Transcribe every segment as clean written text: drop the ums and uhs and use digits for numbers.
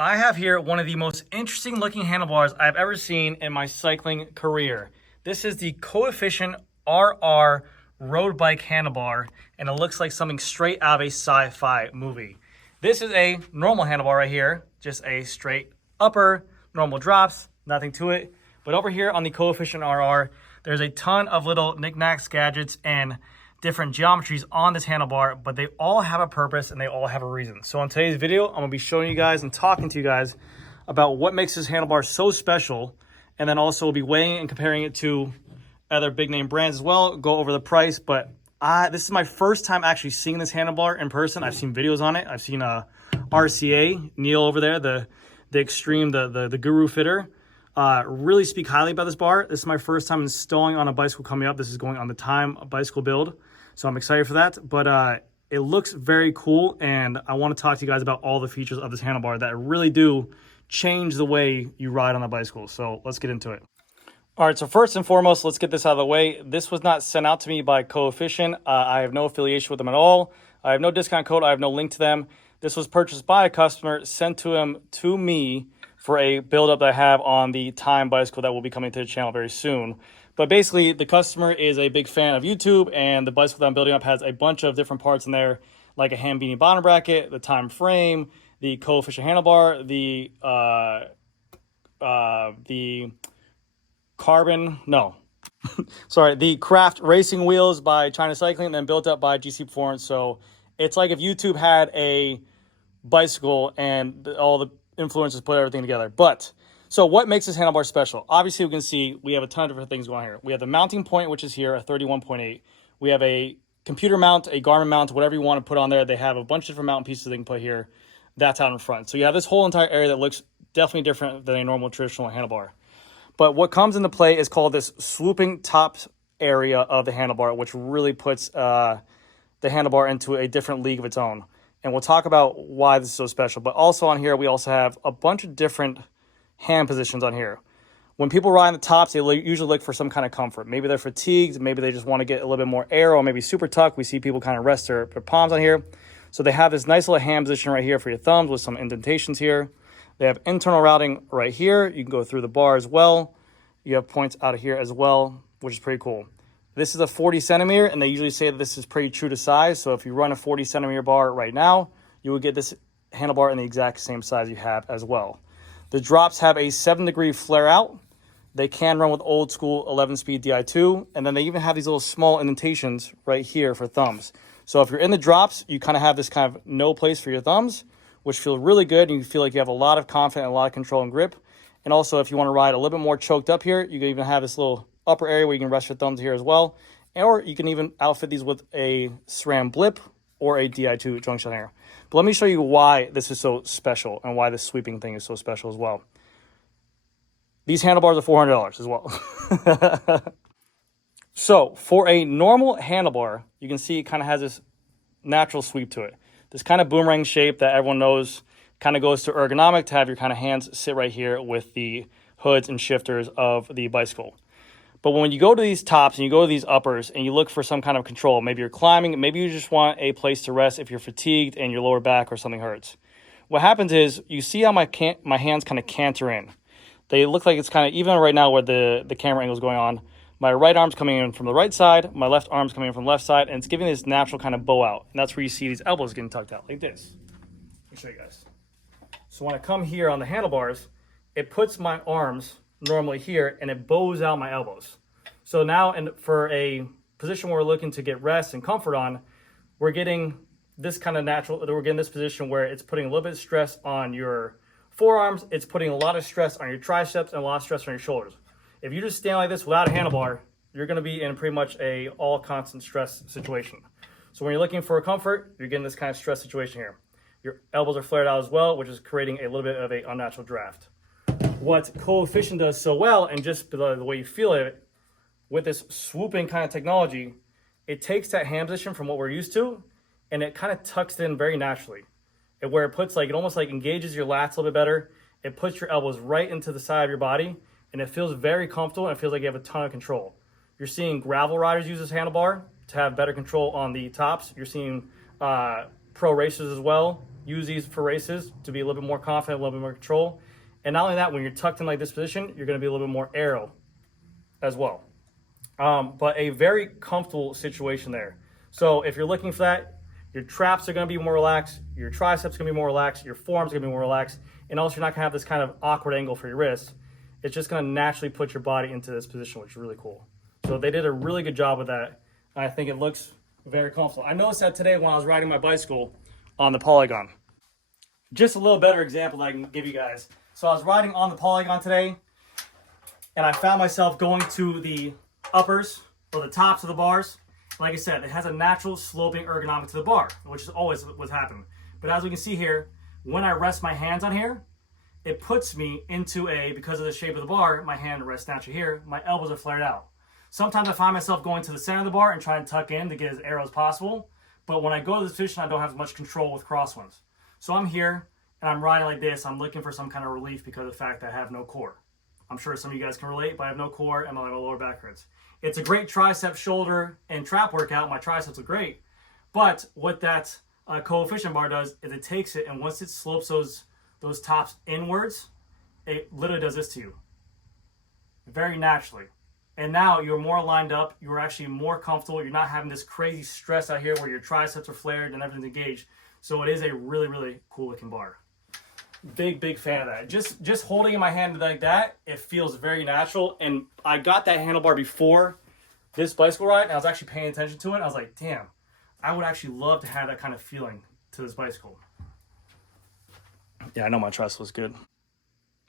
I have here one of the most interesting looking handlebars I've ever seen in my cycling career. This is the Coefficient RR road bike handlebar, and it looks like something straight out of a sci-fi movie. This is a normal handlebar right here, just a straight upper, normal drops, nothing to it. But over here on the Coefficient RR, there's a ton of little knickknacks, gadgets, and different geometries on this handlebar, but they all have a purpose and they all have a reason. So in today's video, I'm gonna be showing you guys and talking to you guys about what makes this handlebar so special, and then also we'll be weighing and comparing it to other big name brands as well, go over the price. But this is my first time actually seeing this handlebar in person. I've seen videos on it. I've seen RCA, Neil over there, the Extreme, the Guru Fitter, really speak highly about this bar. This is my first time installing on a bicycle coming up. This is going on the Time bicycle build, so I'm excited for that. But it looks very cool, and I want to talk to you guys about all the features of this handlebar that really do change the way you ride on a bicycle. So let's get into it. All right, so first and foremost, let's get this out of the way. This was not sent out to me by Coefficient. I have no affiliation with them at all. I have no discount code. I have no link to them. This was purchased by a customer, sent to him, to me, for a build-up that I have on the Time bicycle that will be coming to the channel very soon. But basically, the customer is a big fan of YouTube, and the bicycle that I'm building up has a bunch of different parts in there, like a hand beanie bottom bracket, the Time frame, the Coefficient handlebar, the the Craft racing wheels by China Cycling, and then built up by GC Performance. So it's like if YouTube had a bicycle and all the influencers put everything together. But so what makes this handlebar special? Obviously, we can see we have a ton of different things going on here. We have the mounting point, which is here, a 31.8. We have a computer mount, a Garmin mount, whatever you want to put on there. They have a bunch of different mount pieces they can put here. That's out in front. So you have this whole entire area that looks definitely different than a normal traditional handlebar. But what comes into play is called this swooping top area of the handlebar, which really puts the handlebar into a different league of its own. And we'll talk about why this is so special. But also on here, we also have a bunch of different hand positions on here. When people ride on the tops, they usually look for some kind of comfort. Maybe they're fatigued. Maybe they just want to get a little bit more air, or maybe super tuck. We see people kind of rest their palms on here. So they have this nice little hand position right here for your thumbs with some indentations here. They have internal routing right here. You can go through the bar as well. You have points out of here as well, which is pretty cool. This is a 40 centimeter, and they usually say that this is pretty true to size. So if you run a 40 centimeter bar right now, you would get this handlebar in the exact same size you have as well. The drops have a 7-degree flare out. They can run with old school 11-speed Di2, and then they even have these little small indentations right here for thumbs. So if you're in the drops, you kind of have this kind of no place for your thumbs, which feel really good, and you feel like you have a lot of confidence and a lot of control and grip. And also, if you want to ride a little bit more choked up here, you can even have this little upper area where you can rest your thumbs here as well. Or you can even outfit these with a SRAM blip or a Di2 junction here. But let me show you why this is so special and why this sweeping thing is so special as well. These handlebars are $400 as well. So for a normal handlebar, you can see it kind of has this natural sweep to it. This kind of boomerang shape that everyone knows kind of goes to ergonomic, to have your kind of hands sit right here with the hoods and shifters of the bicycle. But when you go to these tops and you go to these uppers and you look for some kind of control, maybe you're climbing, maybe you just want a place to rest if you're fatigued and your lower back or something hurts. What happens is, you see how my hands kind of canter in. They look like it's kind of, even right now where the camera angle is going on, my right arm's coming in from the right side, my left arm's coming in from the left side, and it's giving this natural kind of bow out. And that's where you see these elbows getting tucked out, like this. Let me show you guys. So when I come here on the handlebars, it puts my arms normally here, and it bows out my elbows. So now, and for a position where we're looking to get rest and comfort on, we're getting this kind of natural, we're getting this position where it's putting a little bit of stress on your forearms, it's putting a lot of stress on your triceps, and a lot of stress on your shoulders. If you just stand like this without a handlebar, you're going to be in pretty much a all constant stress situation. So when you're looking for comfort, you're getting this kind of stress situation here. Your elbows are flared out as well, which is creating a little bit of an unnatural draft. What Coefficient does so well, and just the way you feel it, with this swooping kind of technology, it takes that hand position from what we're used to, and it kind of tucks it in very naturally. And where it puts, like, it almost like engages your lats a little bit better. It puts your elbows right into the side of your body, and it feels very comfortable, and it feels like you have a ton of control. You're seeing gravel riders use this handlebar to have better control on the tops. You're seeing pro racers as well use these for races to be a little bit more confident, a little bit more control. And not only that, when you're tucked in like this position, you're going to be a little bit more aero as well. But a very comfortable situation there. So if you're looking for that, your traps are going to be more relaxed, your triceps are going to be more relaxed, your forearms are going to be more relaxed, and also you're not going to have this kind of awkward angle for your wrists. It's just going to naturally put your body into this position, which is really cool. So they did a really good job with that. I think it looks very comfortable. I noticed that today when I was riding my bicycle on the Polygon. Just a little better example that I can give you guys. So I was riding on the Polygon today, and I found myself going to the uppers or the tops of the bars. Like I said, it has a natural sloping ergonomic to the bar, which is always what's happened. But as we can see here, when I rest my hands on here, it puts me into a, because of the shape of the bar, my hand rests naturally here, my elbows are flared out. Sometimes I find myself going to the center of the bar and trying to tuck in to get as aero as possible. But when I go to this position, I don't have as much control with crosswinds. So I'm here and I'm riding like this. I'm looking for some kind of relief because of the fact that I have no core. I'm sure some of you guys can relate, but I have no core and my lower back hurts. It's a great tricep, shoulder, and trap workout. My triceps are great. But what that coefficient bar does is it takes it, and once it slopes those tops inwards, it literally does this to you. Very naturally. And now you're more lined up. You're actually more comfortable. You're not having this crazy stress out here where your triceps are flared and everything's engaged. So it is a really, really cool looking bar. Big fan of that. Just holding in my hand like that, it feels very natural. And I got that handlebar before this bicycle ride, and I was actually paying attention to it. And I was like, damn, I would actually love to have that kind of feeling to this bicycle. Yeah, I know my trust was good.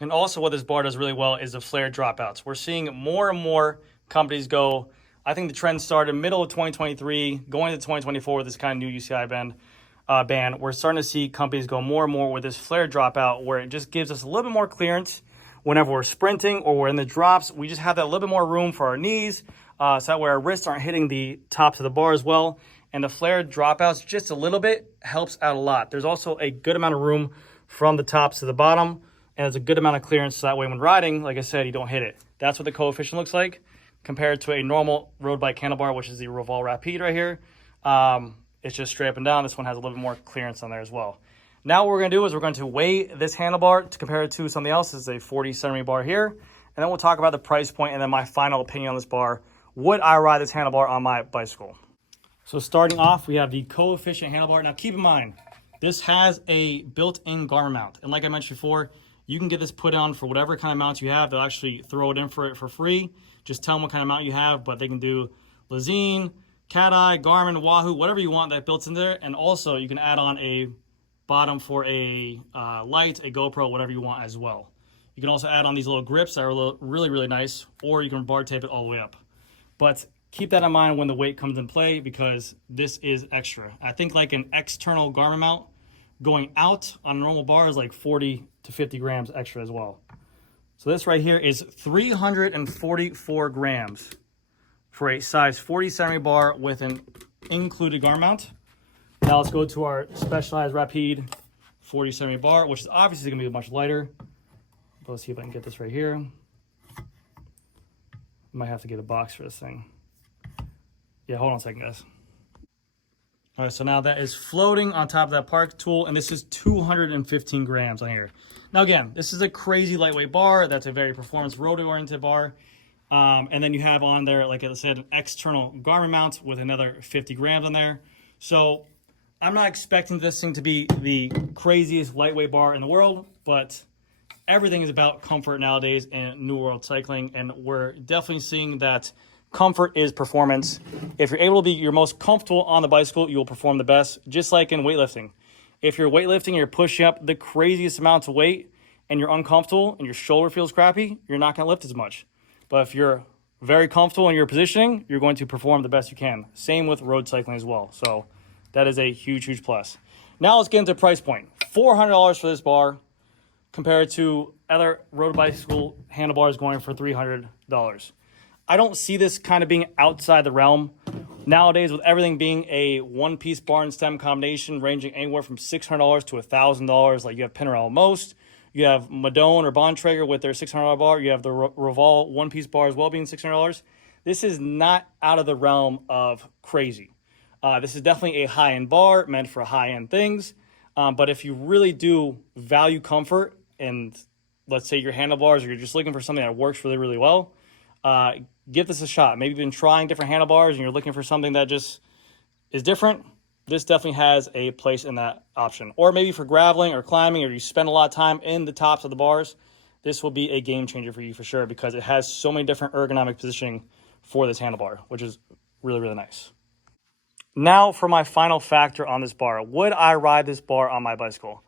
And also what this bar does really well is the flare dropouts. We're seeing more and more companies go, I think the trend started middle of 2023, going to 2024 with this kind of new UCI band. We're starting to see companies go more and more with this flare dropout where it just gives us a little bit more clearance whenever we're sprinting or we're in the drops. We just have that little bit more room for our knees so that way our wrists aren't hitting the tops of the bar as well. And the flare dropouts just a little bit helps out a lot. There's also a good amount of room from the tops to the bottom, and there's a good amount of clearance so that way when riding, like I said, you don't hit it. That's what the coefficient looks like compared to a normal road bike handlebar, which is the Revol Rapide right here. It's just straight up and down. This one has a little bit more clearance on there as well. Now what we're going to do is we're going to weigh this handlebar to compare it to something else. This is a 40 centimeter bar here. And then we'll talk about the price point and then my final opinion on this bar. Would I ride this handlebar on my bicycle? So starting off, we have the coefficient handlebar. Now keep in mind, this has a built-in Garmin mount. And like I mentioned before, you can get this put on for whatever kind of mount you have. They'll actually throw it in for free. Just tell them what kind of mount you have, but they can do Lazine, Cat Eye, Garmin, Wahoo, whatever you want that built in there. And also you can add on a bottom for a light, a GoPro, whatever you want as well. You can also add on these little grips that are really nice, or you can bar tape it all the way up. But keep that in mind when the weight comes in play because this is extra. I think like an external Garmin mount going out on a normal bar is like 40 to 50 grams extra as well. So this right here is 344 grams for a size 40 centimeter bar with an included Garmin mount. Now let's go to our Specialized Rapide 40 centimeter bar, which is obviously going to be much lighter. But let's see if I can get this right here. Might have to get a box for this thing. Yeah, hold on a second, guys. All right, so now that is floating on top of that park tool, and this is 215 grams on here. Now again, this is a crazy lightweight bar. That's a very performance road-oriented bar. And then you have on there, like I said, an external Garmin mount with another 50 grams on there. So I'm not expecting this thing to be the craziest lightweight bar in the world, but everything is about comfort nowadays in New World cycling, and we're definitely seeing that comfort is performance. If you're able to be your most comfortable on the bicycle, you will perform the best, just like in weightlifting. If you're weightlifting and you're pushing up the craziest amounts of weight and you're uncomfortable and your shoulder feels crappy, you're not going to lift as much. But if you're very comfortable in your positioning, you're going to perform the best you can. Same with road cycling as well. So that is a huge plus. Now let's get into price point. $400 for this bar compared to other road bicycle handlebars going for $300. I don't see this kind of being outside the realm. Nowadays, with everything being a one-piece bar and stem combination ranging anywhere from $600 to $1,000, like you have Pinarello Most, you have Madone or Bontrager with their $600 bar, you have the Revol one-piece bar as well being $600. This is not out of the realm of crazy. This is definitely a high-end bar meant for high-end things. But if you really do value comfort, and let's say your handlebars, or you're just looking for something that works really, really well, give this a shot. Maybe you've been trying different handlebars and you're looking for something that just is different. This definitely has a place in that option. Or maybe for graveling or climbing, or you spend a lot of time in the tops of the bars, this will be a game changer for you for sure, because it has so many different ergonomic positioning for this handlebar, which is really, really nice. Now for my final factor on this bar. Would I ride this bar on my bicycle?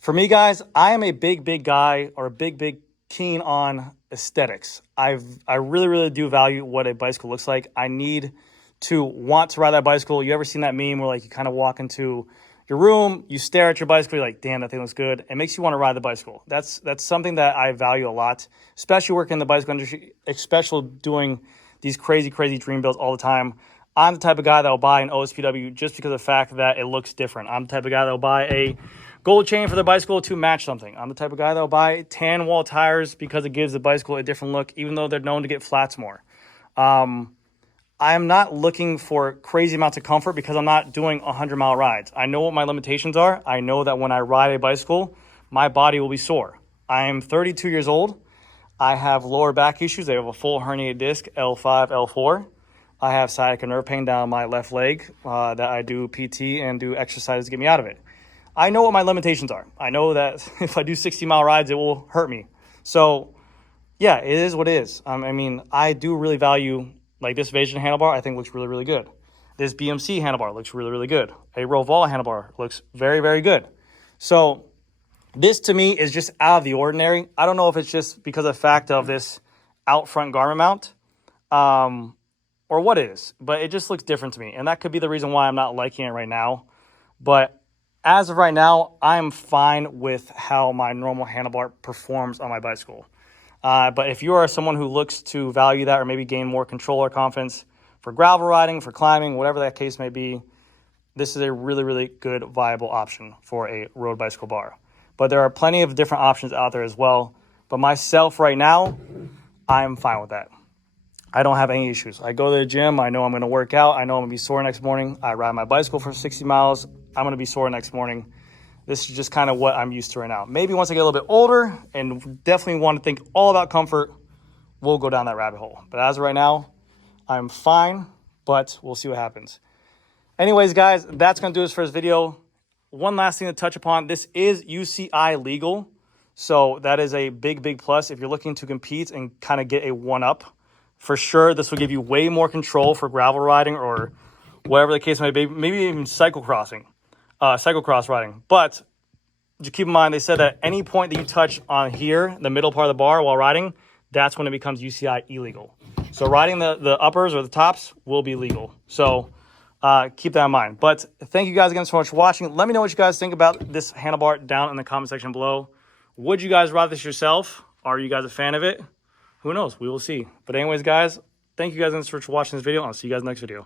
For me, guys, I am a big guy, or a big keen on aesthetics. I really, really do value what a bicycle looks like. I need to want to ride that bicycle. You ever seen that meme where like you kind of walk into your room, you stare at your bicycle, you're like, damn, that thing looks good. It makes you want to ride the bicycle. That's something that I value a lot, especially working in the bicycle industry, especially doing these crazy dream builds all the time. I'm the type of guy that will buy an OSPW just because of the fact that it looks different. I'm the type of guy that will buy a gold chain for the bicycle to match something. I'm the type of guy that will buy tan wall tires because it gives the bicycle a different look, even though they're known to get flats more. I'm not looking for crazy amounts of comfort because I'm not doing 100-mile rides. I know what my limitations are. I know that when I ride a bicycle, my body will be sore. I am 32 years old. I have lower back issues. I have a full herniated disc, L5, L4. I have sciatica nerve pain down my left leg that I do PT and do exercises to get me out of it. I know what my limitations are. I know that if I do 60-mile rides, it will hurt me. So, yeah, it is what it is. I mean, I do really value, like this Vasion handlebar, I think looks really, really good. This BMC handlebar looks really, really good. A Rovala handlebar looks very, very good. So this to me is just out of the ordinary. I don't know if it's just because of the fact of this out front garment mount or what it is, but it just looks different to me. And that could be the reason why I'm not liking it right now. But as of right now, I'm fine with how my normal handlebar performs on my bicycle. But if you are someone who looks to value that, or maybe gain more control or confidence for gravel riding, for climbing, whatever that case may be, this is a really, really good, viable option for a road bicycle bar. But there are plenty of different options out there as well. But myself right now, I'm fine with that. I don't have any issues. I go to the gym. I know I'm going to work out. I know I'm going to be sore next morning. I ride my bicycle for 60 miles. I'm going to be sore next morning. This is just kind of what I'm used to right now. Maybe once I get a little bit older and definitely want to think all about comfort, we'll go down that rabbit hole. But as of right now, I'm fine, but we'll see what happens. Anyways, guys, that's going to do this for this video. One last thing to touch upon. This is UCI legal. So that is a big plus if you're looking to compete and kind of get a one-up. For sure, this will give you way more control for gravel riding or whatever the case may be, maybe even cyclocross riding. But just keep in mind, they said that any point that you touch on here, the middle part of the bar while riding, that's when it becomes UCI illegal. So riding the uppers or the tops will be legal. So keep that in mind. But thank you guys again so much for watching. Let me know what you guys think about this handlebar down in the comment section below. Would you guys ride this yourself? Are you guys a fan of it? Who knows? We will see. But anyways, guys, thank you guys so much for watching this video. I'll see you guys in the next video.